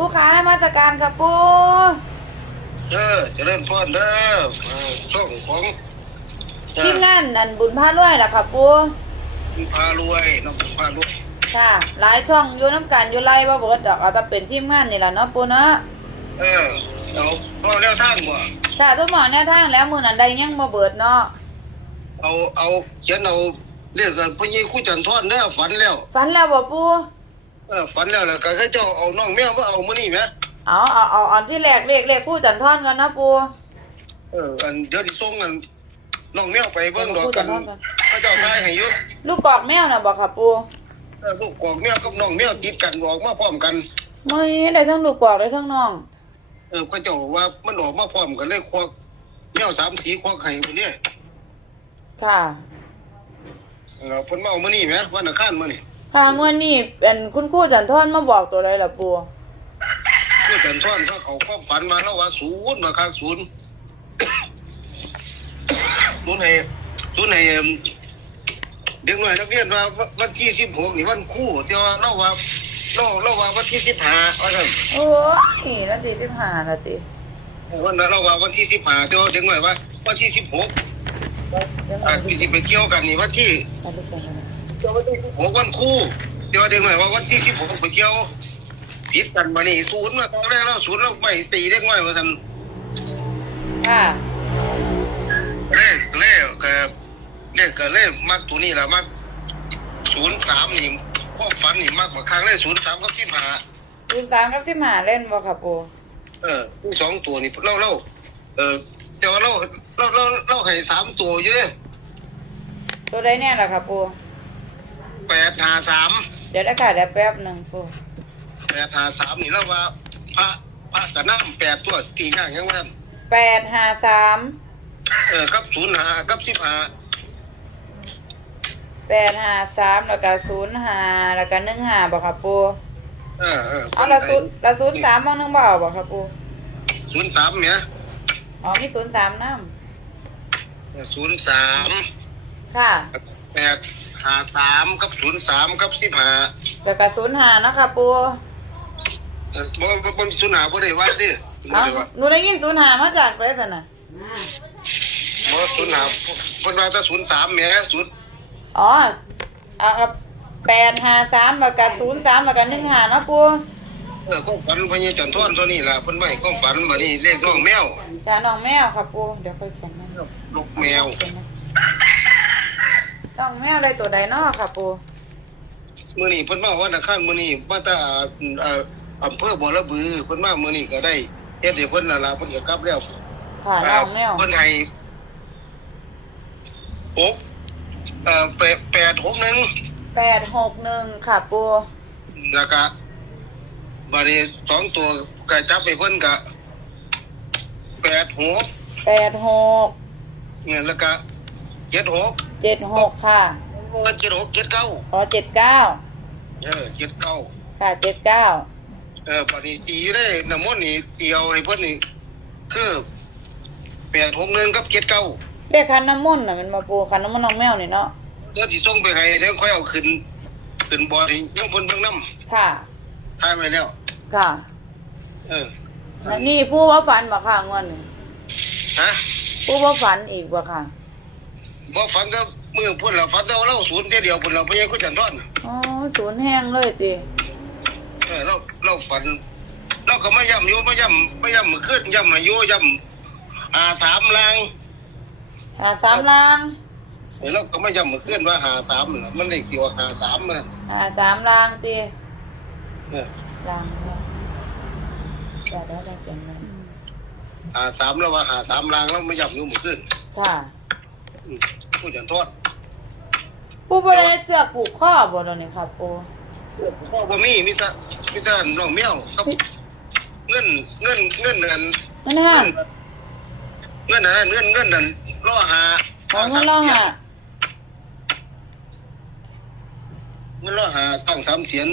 ปูขานมาตรการค่ะปูเออเจะเล่นพรเด้อเออช่องของเอทีอมงานอันบุญพารวยล่ะค่ะปูคุณพารวยน้องคุณพารวยค่ะหลายช่องอยู่น้ำกันอยู่ไล่บ่เบิดดอกเอาแต่เป็นทีมงานนี่ล่ะเนาะปูเนาะเออเอาพอแล้วทางบ่ค่ะทุกหมอแนวทางแล้วมื้อนั้นใดยังบ่เบิดเนาะเอาเอาเขียนเอาเรียกกันพญคู่จันทร์เด้อฝันแล้ว ฝันแล้วบ่ปู เออฝันแล้วแล้วก็ให้เจ้าเอาน้องแมวมาเอามื้อนี้แหมเอาเอาเอาอันที่แรกเลขเลขผู้จันทอนกันนะปูเอออันเดี๋ยวสิส่งกันน้องแมวไปเบิ่งดอกผู้กัจันนทอนกันพระเจ้าทายให้อยู่ลูกกอกแมวน่ะบ่ค่ะปูเออลูกกอกแมวกับน้องแมวติดกันออกมาพร้อมกัน ไม่ได้ทั้งลูกกอกได้ทั้งน้องเออพระเจ้าว่ามันออกมาพร้อมกันเลยควักแมวสามสีควักให้คนนี้ค่ะ เออเพิ่นมาเอามื้อนี้แหมวันอังคารมื้อนี้ ค่ะงวดนี้เป็นคุณครูจันทอนมาบอกตัวใดล่ะปูผู้จันทร์เขาเขาความฝันมาแล้วว่าศูนย์มาข้างศูนย์ ศูนย์ให้ศูนย์ให้เอิ่มเด็กหน่อยนักเรียนว่าวันที่สิบหกนี่วันครู่แต่ว่าเราว่าเราเราว่าวันที่สิบห้าว่าซั่น โอ้ยนาทีสิบห้านาทีวันนั้นเราว่าวันที่สิบห้าแต่ว่าเด็กหน่อยว่าวันที่สิบหกอ่าที่สิไปเที่ยวกันนี่วันที่เที่ยว วันที่สิบหกวันครู่แต่ว่าเด็กหน่อยว่าวันที่สิบหกไปเที่ยวผิดกันมานี่ศูนย์มาตอนแรกเราศูนย์เราไม่ตีเด็กน้อยว่าซั่นค่ะเลขเลขก็เลขก็เลขมักตัวนี้แหละมักศูนย์สามนี่ความฝันนี่มักมาครั้งเลขศูนย์สามกับที่หาคุณสามกับสิบห้าเล่นบ่ค่ะปูเออที่สองตัวนี่เล่าเล่าเออแต่ว่าเราเราเราเราให้สามตัวอยู่เลยตัวใดแน่ล่ะค่ะปู แปดหาสามเดี๋ยวได้ค่ะเดี๋ยวแป๊บหนึ่งปูแปดหาสามนี่เราว่า พระพระกับน้ำแปดตัวตีย่างยังว่าซั่นแปดห้าสามเออกับศูนย์หากับสิบหาแปดห้าสามแล้วก็ศูนย์ห้าแล้วก็หนึ่งห้าบ่ค่ะปูเออเออเอาละศูนย์ละศูนย์สามมองหนึงบ่เอาบ่ค่ะปูศูนย์สามเนี่ยอ๋อมีศูนย์สามน้ศูนย์สามำค่ะแปด หาสามกับศูนย์สามกับสิบหาแล้วก็ศูนย์ห้าเนาะค่ะปูเออบ่บ่บ่มีสุนาบ่ได้ว่าเดิบ่เอ้าได้ว่าหนูได้ยินศูนย์ห้ามาจากเฟซน่ะ บ่สุนาเพิ่นว่าแต่ศูนย์สามแหมศูนย์อ๋อเอาครับแปดห้าสามแล้วก็ศูนย์สามแล้วก็หนึ่งห้าเนาะปูเออความฝันพญาจันทร์ตัวนี้ล่ะเพิ่นไว้ความฝันบัดนี้เลขน้องแมวจ้าน้องแมวค่ะปูเดี๋ยวค่อยเขียนมาลูกแมวน้ องแมวได้ตัวใดเนาะค่ะปูมื้อนี้เพิ่นมาวันอังคารมื้อนี้มาแตาเอ่ออำเภอบ่อระบือเพิ่นมามื้อนี้ก็ได้เฮ็ดให้เพิ่นนั่นล่ะเพิ่นก็กลับแล้วค่ะน้องแมวเพิ่นให้หกเอ่อแปดแปดหกหนึ่งแปดหกหนึ่งค่ะปูแล้วก็บัดนี้สองตัวก็จับไปเพิ่นก็แปดหกแปดหกเนี่ยแล้วก็เจ็ดหก เจ็ดหกค่ะเจ็ดหกเจ็ดเก้าอ๋อเจ็ดเก้าเออเจ็ดเก้าค่ะเจ็ดเก้าเออปฏิตีได้น้ำมนต์นี่เตียวให้เพิ่นนี่คือแปดหกหนึ่งกับเจ็ดเก้าเรียกคันน้ำมนต์น่ะมันมาปูคันน้ำมนต์น้องแมวนี่เนาะเดี๋ยวสิส่งไปให้เดี๋ยวค่อยเอาขึ้นขึ้นบอร์ดให้ยังเพิ่นเบิ่งน้ค่ะำทายไว้แล้ว ค่ะเออแล้วนี่ผู้ว่าฝันบ่ค่ะงวดนี้ฮะผู้ว่าฝันอีกบ่ค่ะ บ่ฝันก็มือพุ่นละฝันแต่ว่าเราศูนย์เดียวเดียวพุ่นเราบ่ยังก็จันทอนอ๋อศูนย์แห้งเลยติเออเราเราฝัน เราก็มาย้ำอยู่มาย้ำมาย้ำมื้อคืนย้ำมาอยู่ย้ำอ่าถามลางอ่าสามลางเดี๋ยวเราก็ไม่ย้ำมื้อคืนว่าหาสามน่ะมันเลขเกี่ยวหาสามมันอ่าสามลางติเออลางเนาะเดี๋ยวได้ได้เขียนไว้หาสามแล้วว่าหาสามลางแล้วไม่ย้ำอยู่มื้อคืนค่ะ อืมผู้จันทอนผู้บริเจือกผูกข้อบ่ตอนนี้ค่ะปูพ่อบ่มีมีแต่มีแต่น้องแมวกับเงินเงินเงินอันนั่นห้างเงินอันนั้นเงินเงินนั่นรอหาของเงินล่อหาเงินรอหาตั้งสามเสียน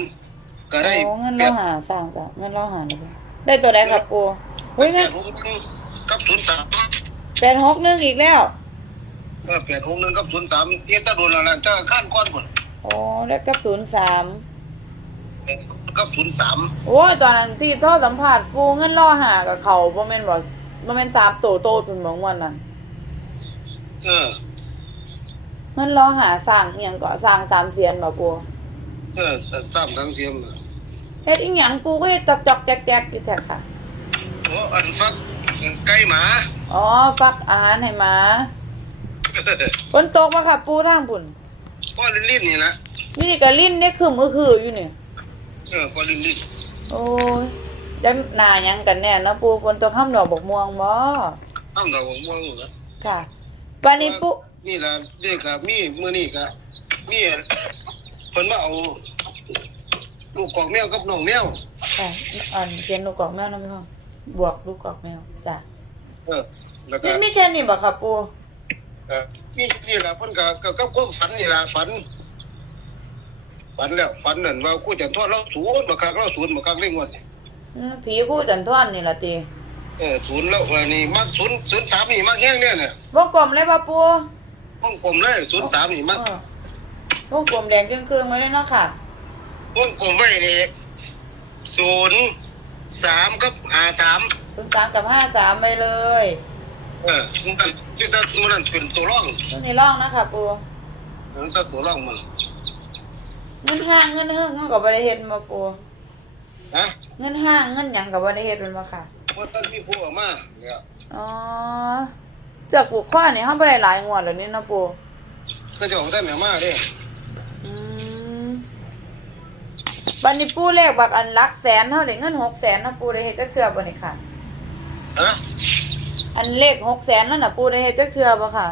ก็ได้โอ้เงินล่อหาสร้างจ้ะเงินล่อหาเลยค่ะได้ตัวใดครับปูเฮ้ยแปเงินดหกหนึ่งกับศูนย์สามแปดหกหนึ่งอีกแล้ว เออแปดหกหนึ่งกับศูนย์สามเอียตะโดนอะไรจะขั้นก้อนหมดโอ้แล้วกับศูนย์สามแปดหกกับศูนย์สามโอ้ยตอนนั้นที่โทรสัมภาษณ์ปูเงินล่อหากับเขาบ่แม่นบ่บ่แม่นสามโตโตเพิ่นบอกวันนั้นเออ เงินล่อหาสร้างอีหยังก็สร้างสามเสียนบ่ปูเออสามทั้งเสียมน่ะเฮ็ดอีหยังปูก็เฮ็ดจอกๆแจ๊กๆอยู่แท้ค่ะ โอ้อันฟักไก่หมา อ๋อฟักอาหารให้หมา ฝนตกบ่ค่ะปูทางพุ่นพ่อลิ้นลิ้นนี่นะนี่ก็ลิ้นเนี่ยคือมือคืออยู่นี่เออพ่อลิ้นลิ้นโอ้ยจะหนาหยังกันแน่นะปูฝนตกห้ามดอกบกม่วงบ่อ้าวเราม่วงอยู่นะค่ะวันนี้ปูนี่ล่ะเด็กกับมีมื้อนี้ก็มีเพิ่นมาเอาลูกกอกแมวกับน้องแมวค่ะอันเขียนลูกกอกแมวนะพี่ห้องบวกลูกกอกแมวจ้ะเออแล้วก็นี่มีแค่นี้บ่ค่ะปู เออมีนี่ล่ะเพิ่นก็ก็กับความฝันนี่ล่ะฝัน ฝันแล้วฝันนั่นว่ากูจะทอดเราศูนย์มาคักเราศูนย์มาคักเร่งวันนี้เออผีผู้จันทวนนี่ล่ะติเออศูนย์แล้วอันนี้มักศูนย์ศูนย์สามนี่มักแห้งเนี่ยเนี่ย วงกลมเลยป่ะปูวงกลมเลยศูนย์สามนี่มักเออวงกลมแดงเครื่องๆไว้เลยเนาะค่ะวงกลมไว้นี่ศูนย์สามกับห้าสาม ศูนย์สามกับห้าสามไปเลย เออมันจุดนั้นมันนั่นเป็นตัวร่องตัวนี้ร่องนะคะปูมันตัตัวร่องมันเงินห้างเงินเฮิงเขากับบริเฮ็ดมาปูฮะเงินห้างเงินหยังกับบริเฮ็ดเป็นมาค่ะว่าต้นพี่ผู้ออกมาเนี่ยอ๋อจากปลูกข้อนี่เขาบ่ได้หลายงวดแล้วนี่เนาะปูก็จะของท่านเนี่ยมาเด้อืมบัดนี้ปูเลขบักอันหลักแสนเท่าได้เงินหกแสนนะปูได้เฮ็ดจักเทื่อบ่นี่ค่ะฮะ อันเลขหกแสนนั่นน่ะปูได้เฮ็ดจักเทื่อบ่ค่ะ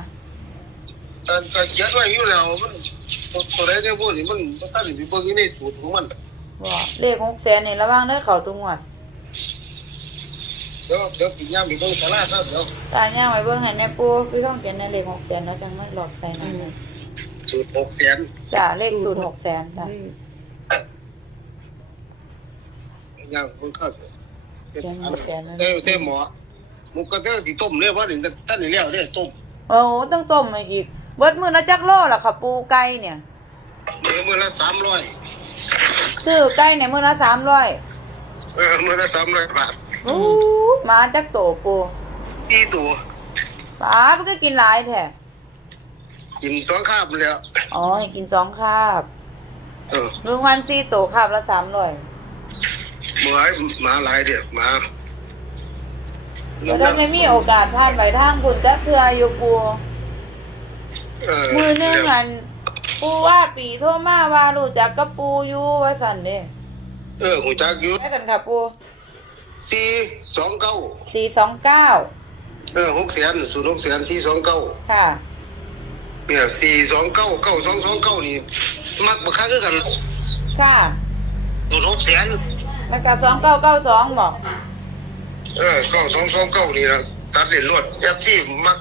แต่แต่ยัดไว้อยู่แล้วมันตัวตัวใดเนี่ยพวกนี้มันมันตั้งอยู่เบิ่งอยู่ในสูตรของมันบ่เลขหกแสนนี่ระวังเด้อเข้าทุกงวดเดี๋ยวเดี๋ยวกินยามอีกเบิ่งตลาดครับเดี๋ยวตาย่างไว้เบิ่งให้แน่ปูพี่ต้องเขียนในเลขหกแสนแล้วจังมาหลอกใส่หนั่นเลยสูตรหกแสนจ้ะเลขสูตรหกแสนจ้ะยามเบิ่งข้าวเขียนหกแสนนั่น เต้เต้หมอ หมุกกระเต้ที่ต้มเรียกว่านี่ท่านนี่แล้วเด้ต้มโอ้โหต้องต้มมาอีก เบิดมื้อละจักโลล่ะค่ะ ปูไก่เนี่ยมือมือละสามร้อยซื้อไก่เนี่ยมื้อละสามร้อยเออมือละสามร้อยบาทโอ้หมาจักโตปูสี่ตัวป้ามันก็กินหลายแท้กินสองคาบแล้วอ๋อให้กินสองคาบเออลุงวันสี่โตคาบละสามร้อยหมาหมาหลายเดียวหมา เดี๋ยวถ้าไม่มีโอกาสผ่านไปทางคุณจักเทื่ออยู่ปูเออมือหนึงอัน ปูว่าปีโทรมาว่ารู้จักกับปูอยู่ว่าสั่นเด้เออหูจักอยู่ได้กันค่ะปูสี่สองเก้าสี่สองเก้าเออหกแสนศูนย์หกแสนสี่สองเก้าค่ะ เนี่ยสี่สองเก้าเก้าสองสองเก้านี่ มักบักคักคือกันค่ะ ศูนย์หกแสนแล้วก็สองเก้าเก้าสองบอก เออเก้าสองสองเก้านี่นะตัดเล่นรวดแอปที่มัก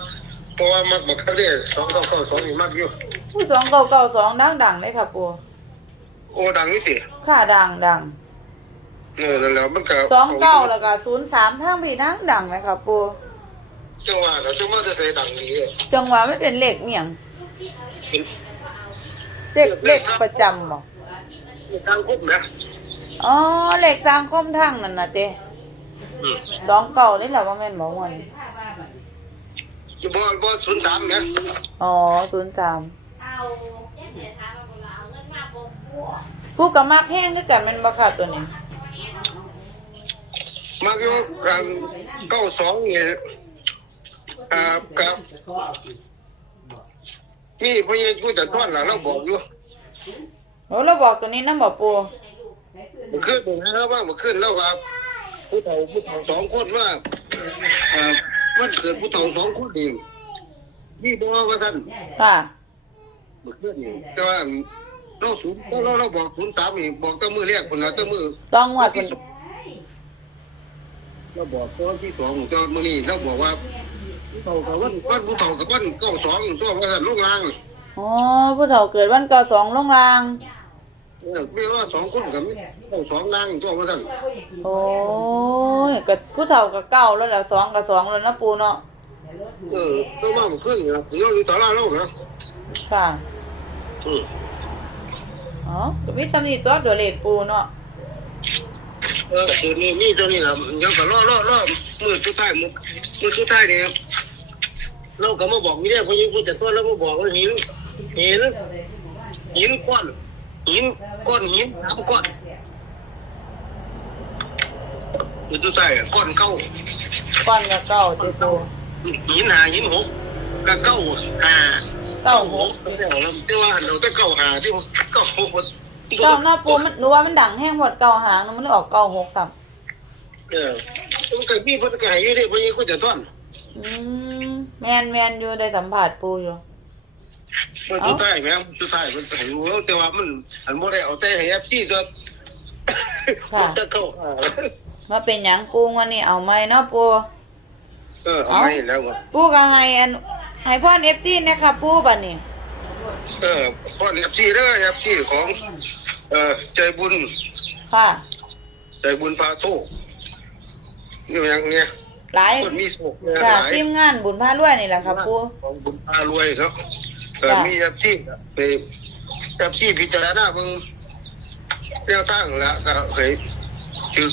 เพราะว่ามักบักคักเนี่ยสองเก้าเก้าสองนี่มักอยู่ผู้สองเก้าเก้าสองดังดังๆเลยค่ะปูโอ้ดังนี่ติค่ะดังดังเออนั่นแหล้วมันก็สองเก้าแล้วก็ศูนย์สามทางพี่ดังดังเลยค่ะปูจังหวะเราจังหวะจะใส่ดังนี้จังหวะไม่เป็นเลขเมียงเป็นเลขเลขประจำบอกทางคุกนะอ๋อเลขจางคมทางนั่นน่ะเต้ อืมสองเก้านี่แหละว่าแม่นบอกวันจะบ่บ่ศูนย์สามนะอ๋อศูนย์สามผู้กับมากแห้งคือกันแมันบ่ค่ะตัวนี้มักอยู่การเก้าสองเนี่ยอ่ากับมีพยากูจะทอดแล้วเราบอกอยู่โอ้เราบอกตัวนี้นะบอกปูมันขึ้นตรงนั้นแล้วว่ามันขึ้นแล้วว่า ผู้เฒ่าผู้เฒ่าสองคนว่าอ่าวันเกิดผู้เฒ่าสองคนเองนี่บอกว่าท่านค่ะมันขึ้นนี่แต่ว่าเราศูนย์เราเราบอกศูนย์สามนี่บอกตั้งมือแรกคนละตั้งมือต้องงวดเป็นเราบอกตอนที่สองตอนมื้อนี้เราบอกว่าผู้เฒ่ากับวันวันผู้เฒ่ากับวันเก้าสองตัวว่าท่านลูกลางอ๋อผู้เฒ่าเกิดวันเก้าสองลงราง เออไม่ว่าสองคนกับเก้าสองนางตัวว่าท่านโอ้ยกับผู้เฒ่ากับเก้าแล้วแหละสองกับสองแล้วนะปูเนาะเออตัวมามันขึ้นเนี่ยเราอยู่ตลาดเราเหรอค่ะอืมอ๋อก็มีสำนีตัวตัวเลขปูเนาะเออคือนี่มีตัวนี้ล่ะยังก็รอรอรอมือสุดท้ายมือมือสุดท้ายนี่เราก็มาบอกมีได้เพราะยังพูดแต่ตัวเรามาบอกว่าหินหินหินก้อน หินก้อนหินสามก้อนมือสุดท้ายก้อนเก้าก้อนกับเก้าติปูหินหาหินหกก็เก้าหาเก้าหกแล้วแต่ว่าเราแต่เก้าหาที่เก้าหกเก้าหน้าปูมันหนูว่ามันดังแห้งหมดเก้าหางมันเลยออกเก้าหกสับเออมันก็มีเพิ่นก็ให้อยู่เด้เพราะยังกูจะต้อนอืมแมนแมนอยู่ได้สัมผัสปูอยู่ มันสุดท้ายแม่งสุดท้ายมันให้รู้แต่ว่ามันอันบ่ได้เอาแต่ให้ FC ตัวมันจะเข้าหามาเป็นหยังปูวันนี้เอาไหมเนาะปูเออเอาไม่แล้วก็ปูก็ให้อันให้พ่อนเอฟซีนะคะปูบัดนี้เออพ่อ FC เด้อ FC ของ เออใจบุญค่ะ ใจบุญพาโชคนี่อย่างเนี้ยหลายคนมีโชคเนี่ยหค่ะลายทีมงานบุญพารวยนี่แหละค่ะปูของบุญพารวยเนาะเออมีแอปซี่ไปแอปซี่พิจารณาเบิ่งแนวทางแล้วก็เคยคือ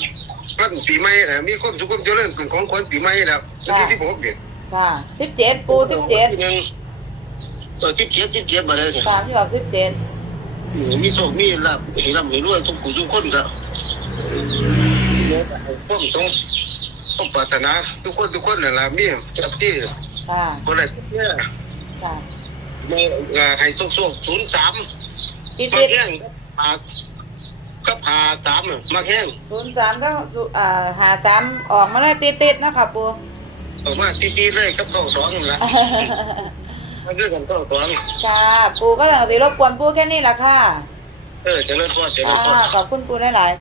วันปีใหม่นะมีความสุขความเจริญเป็นของคนปีใหม่แล้ววันที่สิบหกเดือนค่ะสิบเจ็ดปูสิบเจ็ดยังเออสิบเจ็ดสิบเจ็ดมาเลยเนี่ยสามที่ออกสิบเจ็ดมีโชคมีลาภเห็นลาภเห็นรวยทุกคนทุกคนครับความต้องต้องปรารถนาทุกคนทุกคนนั่นล่ะมีแอปซี่ค่ะคนไหนเนี่ยค่ะมาเอ่อ ให้โชคโชคศูนย์สามติดมาติดแห้งหากับหาสามอะมาแห้งศูนย์สามก็ศูอ่าหาสามออกมาเลยติดติดๆนะคะปูออกมาตีๆเลยกับเก้าสองนั่นละมันคือกันเก้าสองค่ะปูก็เลยรบกวนปูแค่นี้แหละค่ะเออเจริญพรเจริอ่าญพร ขอบคุณปูหลายๆ